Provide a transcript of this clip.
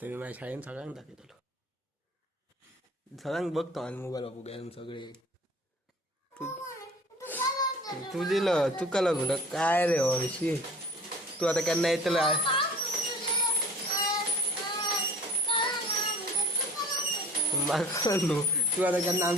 तर मी माझ्या शाळेन सगळ्यांक दाखवतलो. सगळ्यांक बघतो आणि मोबाईल बापू घ्यायला सगळे. तू दिलं तू कला म्हणत काय रे हरशी. तू आता केन्ना येतला म्हाका न्हू तू आता केन्ना